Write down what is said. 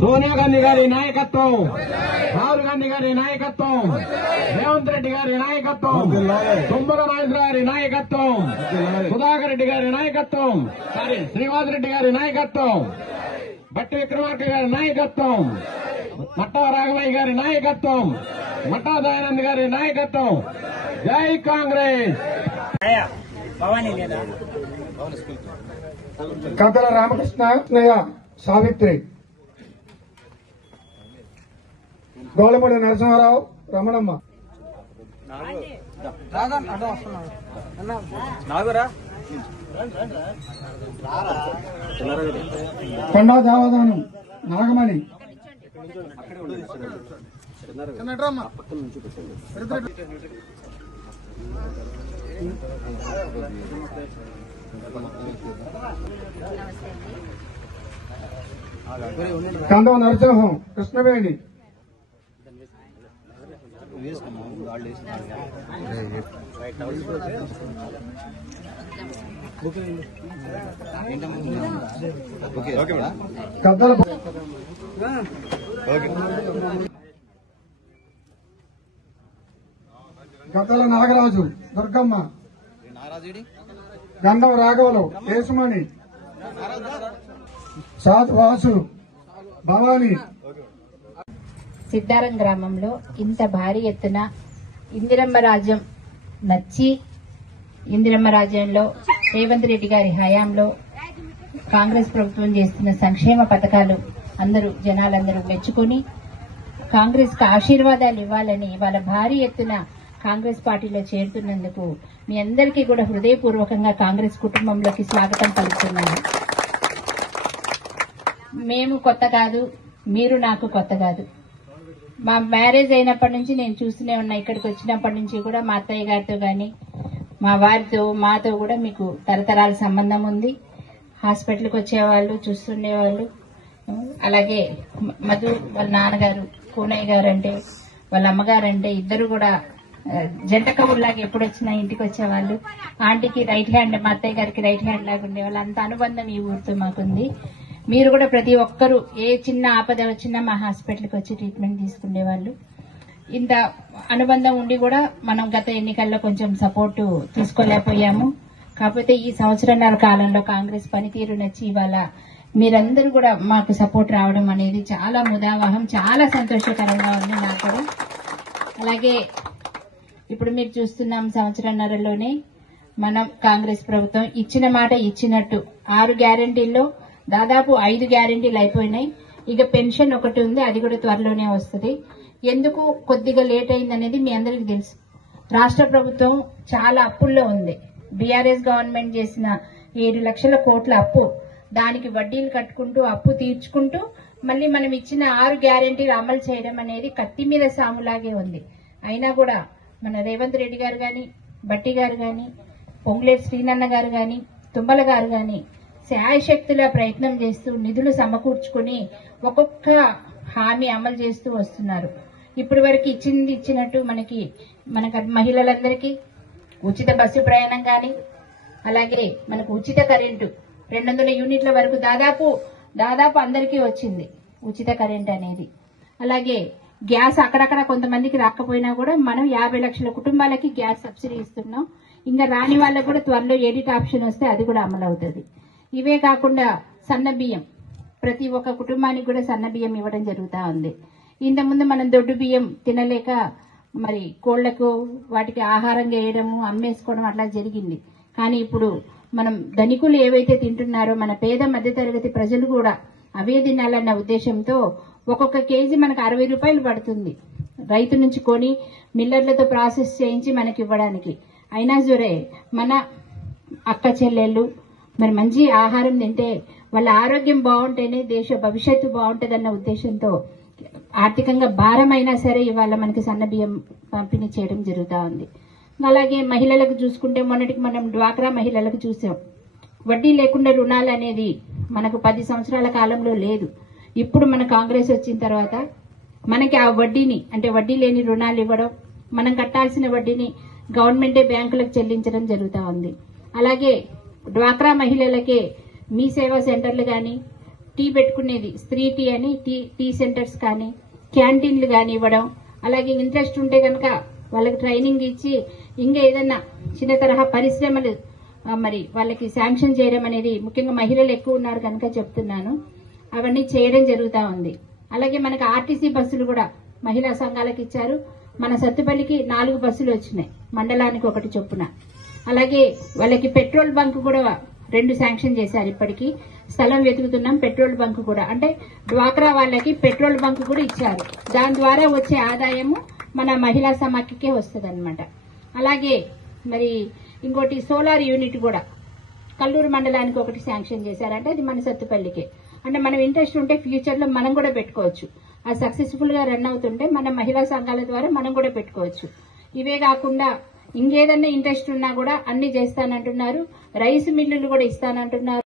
సోనియా గాంధీ గారి నాయకత్వం, రాహుల్ గాంధీ గారి నాయకత్వం, రేవంత్ రెడ్డి గారి నాయకత్వం, తుమ్మల నాయకుడు గారి నాయకత్వం, సుధాకర్ రెడ్డి గారి నాయకత్వం, శ్రీనివాస్ రెడ్డి గారి నాయకత్వం, బట్టి విక్రమార్క గారి నాయకత్వం, మట్టా రాఘవయ్య గారి నాయకత్వం, మట్టా దయానంద్ గారి నాయకత్వం. జై కాంగ్రెస్. కథల రామకృష్ణ, సావిత్రి, గోలమూడి నరసింహారావు, రమణమ్మ, కొండా దేవదానం, నాగమణి, కందవ నరసింహం, కృష్ణవేణి, కద్దల గద్దల నాగరాజు, దుర్గమ్మ, గంధం రాఘవలు, కేశమణి, సాత్ వాసు, భవాని. సిద్ధారం గ్రామంలో ఇంత భారీ ఎత్తున ఇందిరమ్మ రాజ్యం నచ్చి, ఇందిరమ్మ రాజ్యంలో రేవంత్ రెడ్డి గారి హయాంలో కాంగ్రెస్ ప్రభుత్వం చేస్తున్న సంక్షేమ పథకాలు జనాలందరూ మెచ్చుకుని కాంగ్రెస్ కు ఆశీర్వాదాలు ఇవ్వాలని వాళ్ళ భారీ ఎత్తున కాంగ్రెస్ పార్టీలో చేరుతున్నందుకు మీ అందరికీ కూడా హృదయపూర్వకంగా కాంగ్రెస్ కుటుంబంలోకి స్వాగతం పలుకుతున్నాను. మేము కొత్త కాదు, మీరు నాకు కొత్త కాదు. మా మ్యారేజ్ అయినప్పటి నుంచి నేను చూస్తూనే ఉన్నా. ఇక్కడికి వచ్చినప్పటి నుంచి కూడా మా అత్తయ్య గారితో గాని మా వారితో మాతో కూడా మీకు తరతరాల సంబంధం ఉంది. హాస్పిటల్కి వచ్చేవాళ్ళు, చూస్తుండేవాళ్ళు. అలాగే మధు వాళ్ళ నాన్నగారు, పూనయ్య గారు అంటే, వాళ్ళ అమ్మగారంటే ఇద్దరు కూడా జంట కబుర్లాగా ఎప్పుడు వచ్చినా ఇంటికి వచ్చేవాళ్ళు. ఆంటీకి రైట్ హ్యాండ్, మా అత్తయ్య గారికి రైట్ హ్యాండ్ లాగా ఉండేవాళ్ళు. అంత అనుబంధం ఈ ఊరితో మాకుంది. మీరు కూడా ప్రతి ఒక్కరూ ఏ చిన్న ఆపద వచ్చినా మా హాస్పిటల్కి వచ్చి ట్రీట్మెంట్ తీసుకునేవాళ్ళు. ఇంత అనుబంధం ఉండి కూడా మనం గత ఎన్నికల్లో కొంచెం సపోర్టు తీసుకోలేకపోయాము. కాకపోతే ఈ సంవత్సరాల కాలంలో కాంగ్రెస్ పనితీరు నచ్చి ఇవాళ మీరందరూ కూడా మాకు సపోర్ట్ రావడం అనేది చాలా ముదావహం, చాలా సంతోషకరంగా ఉంది నాకు కూడా. అలాగే ఇప్పుడు మీరు చూస్తున్నాం, సంవత్సరన్నరలోనే మనం కాంగ్రెస్ ప్రభుత్వం ఇచ్చిన మాట ఇచ్చినట్టు 6 గ్యారెంటీల్లో దాదాపు 5 గ్యారెంటీలు అయిపోయినాయి. ఇక పెన్షన్ ఒకటి ఉంది, అది కూడా త్వరలోనే వస్తుంది. ఎందుకు కొద్దిగా లేట్ అయిందనేది మీ అందరికీ తెలుసు. రాష్ట్ర ప్రభుత్వం చాలా అప్పుల్లో ఉంది. బీఆర్ఎస్ గవర్నమెంట్ చేసిన 7 లక్షల కోట్ల అప్పు, దానికి వడ్డీలు కట్టుకుంటూ అప్పు తీర్చుకుంటూ మళ్ళీ మనం ఇచ్చిన 6 గ్యారెంటీలు అమలు చేయడం అనేది కత్తి మీద సాములాగే ఉంది. అయినా కూడా మన రేవంత్ రెడ్డి గారు గాని, బట్టి గారు గాని, పొంగులేటి శ్రీనన్న గారు గాని, తుమ్మల గారు గాని శాయశక్తుల ప్రయత్నం చేస్తూ నిధులు సమకూర్చుకుని ఒక్కొక్క హామీ అమలు చేస్తూ వస్తున్నారు. ఇప్పటి వరకు ఇచ్చినట్టు మనకు మహిళలందరికీ ఉచిత బస్సు ప్రయాణం కానీ, అలాగే మనకు ఉచిత కరెంటు 200 యూనిట్ల వరకు దాదాపు అందరికీ వచ్చింది ఉచిత కరెంట్ అనేది. అలాగే గ్యాస్ అక్కడక్కడ కొంతమందికి రాకపోయినా కూడా మనం 50 లక్షల కుటుంబాలకి గ్యాస్ సబ్సిడీ ఇస్తున్నాం. ఇంకా రాని వాళ్ళకు కూడా త్వరలో ఎడిట్ ఆప్షన్ వస్తే అది కూడా అమలు అవుతుంది. ఇవే కాకుండా సన్న బియ్యం, ప్రతి ఒక్క కుటుంబానికి కూడా సన్న బియ్యం ఇవ్వడం జరుగుతా ఉంది. ఇంతకుముందు మనం దొడ్డు బియ్యం తినలేక మరి కోళ్లకు వాటికి ఆహారం వేయడము, అమ్మేసుకోవడం అట్లా జరిగింది. కానీ ఇప్పుడు మనం ధనికులు ఏవైతే తింటున్నారో మన పేద మధ్యతరగతి ప్రజలు కూడా అవే తినాలన్న ఉద్దేశంతో ఒక్కొక్క కేజీ మనకు 60 రూపాయలు పడుతుంది రైతు నుంచి కొని మిల్లర్లతో ప్రాసెస్ చేయించి మనకి ఇవ్వడానికి. అయినా సరే మన అక్క చెల్లెళ్ళు మరి మంచి ఆహారం తింటే వాళ్ళ ఆరోగ్యం బాగుంటేనే దేశ భవిష్యత్తు బాగుంటుందన్న ఉద్దేశంతో ఆర్థికంగా భారమైనా సరే ఇవాళ మనకి సన్న బియ్యం పంపిణీ చేయడం జరుగుతూ ఉంది. అలాగే మహిళలకు చూసుకుంటే మొన్నటికి మనం డ్వాక్రా మహిళలకు చూసాం. వడ్డీ లేకుండా రుణాలు అనేది మనకు 10 సంవత్సరాల కాలంలో లేదు. ఇప్పుడు మన కాంగ్రెస్ వచ్చిన తర్వాత మనకి ఆ వడ్డీని అంటే వడ్డీ లేని రుణాలు ఇవ్వడం, మనం కట్టాల్సిన వడ్డీని గవర్నమెంటే బ్యాంకులకు చెల్లించడం జరుగుతూ ఉంది. అలాగే డ్వాక్రా మహిళలకే మీ సేవా సెంటర్లు కానీ, టీ పెట్టుకునేది స్త్రీ టీ అని టీ సెంటర్స్ కానీ, క్యాంటీన్లు కానీ ఇవ్వడం, అలాగే ఇంట్రెస్ట్ ఉంటే కనుక వాళ్ళకి ట్రైనింగ్ ఇచ్చి ఇంకా ఏదన్నా చిన్న తరహా పరిశ్రమలు మరి వాళ్ళకి శాంక్షన్ చేయడం అనేది, ముఖ్యంగా మహిళలు ఎక్కువ ఉన్నారు కనుక చెప్తున్నాను, అవన్నీ చేయడం జరుగుతూ ఉంది. అలాగే మనకు ఆర్టీసీ బస్సులు కూడా మహిళా సంఘాలకు ఇచ్చారు. మన సత్తుపల్లికి 4 బస్సులు వచ్చినాయి, మండలానికి 1 చొప్పున. అలాగే వాళ్ళకి పెట్రోల్ బంక్ కూడా 2 శాంక్షన్ చేశారు. ఇప్పటికీ స్థలం వెతుకుతున్నాం, పెట్రోల్ బంక్ కూడా అంటే డ్వాక్రా వాళ్ళకి పెట్రోల్ బంక్ కూడా ఇచ్చారు. దాని ద్వారా వచ్చే ఆదాయము మన మహిళా సమాఖ్యకే వస్తుంది. అలాగే మరి ఇంకోటి సోలార్ యూనిట్ కూడా కల్లూరు మండలానికి 1 శాంక్షన్ చేశారంటే అది మన సత్తుపల్లికే. అంటే మనం ఇంట్రెస్ట్ ఉంటే ఫ్యూచర్ లో మనం కూడా పెట్టుకోవచ్చు. అది సక్సెస్ఫుల్ గా రన్ అవుతుంటే మన మహిళా సంఘాల ద్వారా మనం కూడా పెట్టుకోవచ్చు. ఇవే కాకుండా ఇంకేదన్నా ఇంట్రెస్ట్ ఉన్నా కూడా అన్ని చేస్తానంటున్నారు. రైస్ మిల్లులు కూడా ఇస్తానంటున్నారు.